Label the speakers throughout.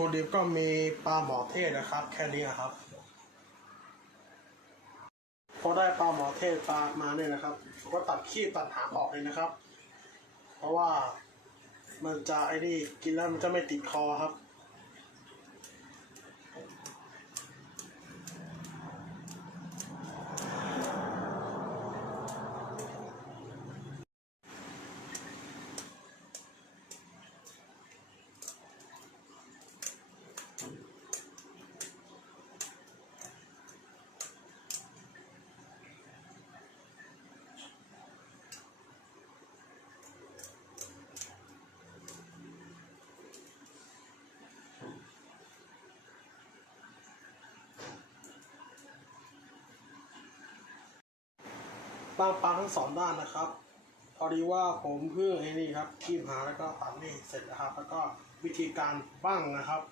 Speaker 1: ถุดิบก็มีปลาหมอเทศนะครับ แค่นี้นะครับ พอได้ปลาหมอเทศปลามาเนี่ยนะครับก็ตัดขี้ตัดหางออกเลยนะครับ เพราะว่ามันจะไอ้นี่กินแล้วมันจะไม่ติดคอครับ บ้างปลาทั้งสองด้านนะครับ พอดีว่าผมเพิ่งไอ้นี่ครับคีบหาแล้วก็ตัดนี่เสร็จนะครับ แล้วก็วิธีการบ้างนะครับ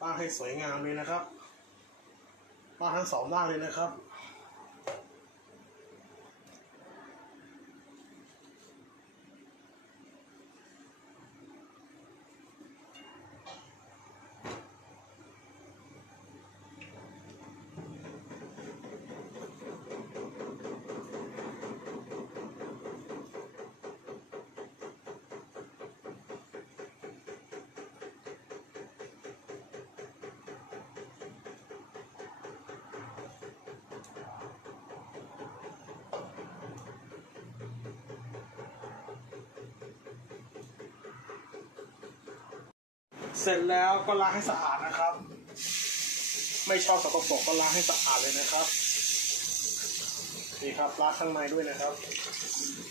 Speaker 1: บ้างให้สวยงามเลยนะครับบ้างทั้งสองด้านเลยนะครับ เสร็จแล้วก็ล้างให้สะอาดนะครับ ไม่ชอบสกปรกก็ล้างให้สะอาดเลยนะครับนี่ครับล้างข้างในด้วยนะครับ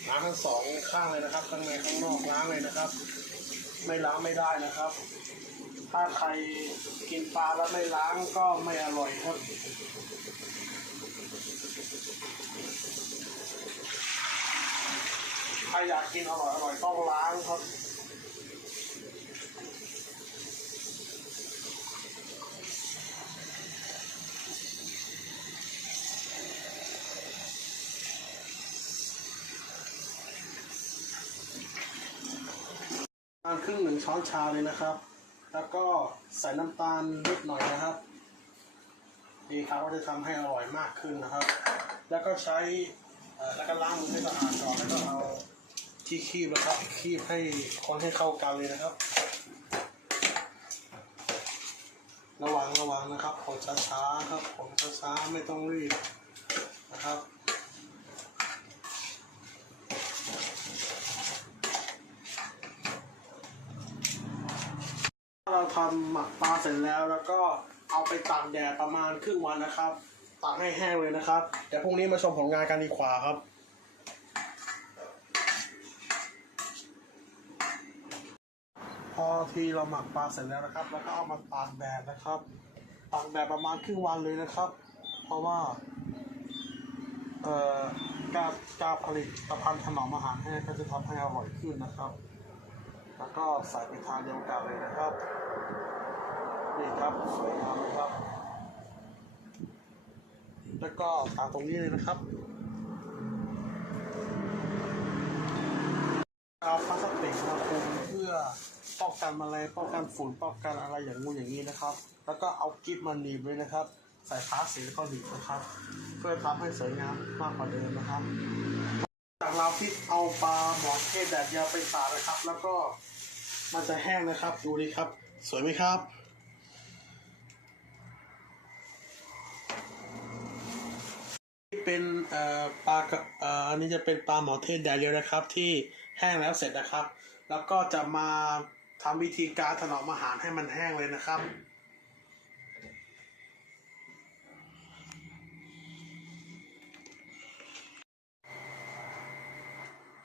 Speaker 1: ล้างทั้งสองข้างเลยนะครับ ข้างในข้างนอกล้างเลยนะครับ ไม่ล้างไม่ได้นะครับ ถ้าใครกินปลาแล้วไม่ล้างก็ไม่อร่อยครับใครอยากกินอร่อยอร่อยต้องล้างครับ ป ครึ่งหนึ่งช้อนชาเลยนะครับ แล้วก็ใส่น้ำตาลนิดหน่อยนะครับดีครับก็จะทำให้อร่อยมากขึ้นนะครับ แล้วก็ใช้แล้วก็ล้างมือให้สะอาดก่อนแล้วก็เอาที่คีบนะครับคีบให้คนให้เข้ากันเลยนะครับ ระวังระวังนะครับผมช้าๆครับผมช้าๆไม่ต้องรีบนะครับ เราทำหมักปลาเสร็จแล้ว แล้วก็เอาไปตากแดดประมาณครึ่งวันนะครับตากให้แห้งเลยนะครับเดี๋ยวพรุ่งนี้มาชมผลงานกันดีกว่าครับพอที่เราหมักปลาเสร็จแล้วนะครับ แล้วก็เอามาตากแดดนะครับตากแดดประมาณครึ่งวันเลยนะครับ เพราะว่าเอ่อการการผลิตภัณฑ์ถนอมอาหารแห้งก็จะทำให้อร่อยขึ้นนะครับ แล้วก็ใส่ไปทานเดียวกันเลยนะครับ นี่ครับสวยงามนะครับ แล้วก็ตามตรงนี้เลยนะครับเอาพลาสติกมาคลุมเพื่อป้องกันแมลงป้องกันฝุ่นป้องกันอะไรอย่างงู้อย่างนี้นะครับ แล้วก็เอากิ๊บมาหนีบเลยนะครับ ใส่พลาสติกแล้วก็หนีบนะครับ เพื่อทำให้สวยงามมากกว่าเดิมนะครับ จากเราที่เอาปลาหมอเทศแดดเดียวไปตากนะครับ แล้วก็ มันจะแห้งนะครับ ดูดิครับ สวยไหมครับ เป็นปลาอันนี้จะเป็นปลาหมอเทศแดดเดียวนะครับ ที่แห้งแล้วเสร็จนะครับ แล้วก็จะมาทำวิธีการถนอมอาหารให้มันแห้งเลยนะครับ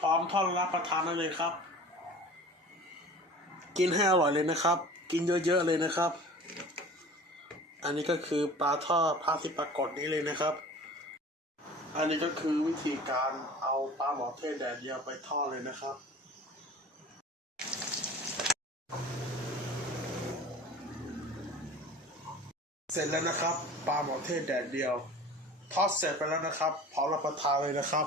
Speaker 1: พร้อมทอดรับประทานได้เลยครับ กินให้อร่อยเลยนะครับ กินเยอะๆเลยนะครับ อันนี้ก็คือปลาทอดภาพที่ปรากฏนี้เลยนะครับ อันนี้ก็คือวิธีการเอาปลาหมอเทศแดดเดียวไปทอดเลยนะครับเสร็จแล้วนะครับ ปลาหมอเทศแดดเดียว ทอดเสร็จไปแล้วนะครับพร้อมรับประทานเลยนะครับ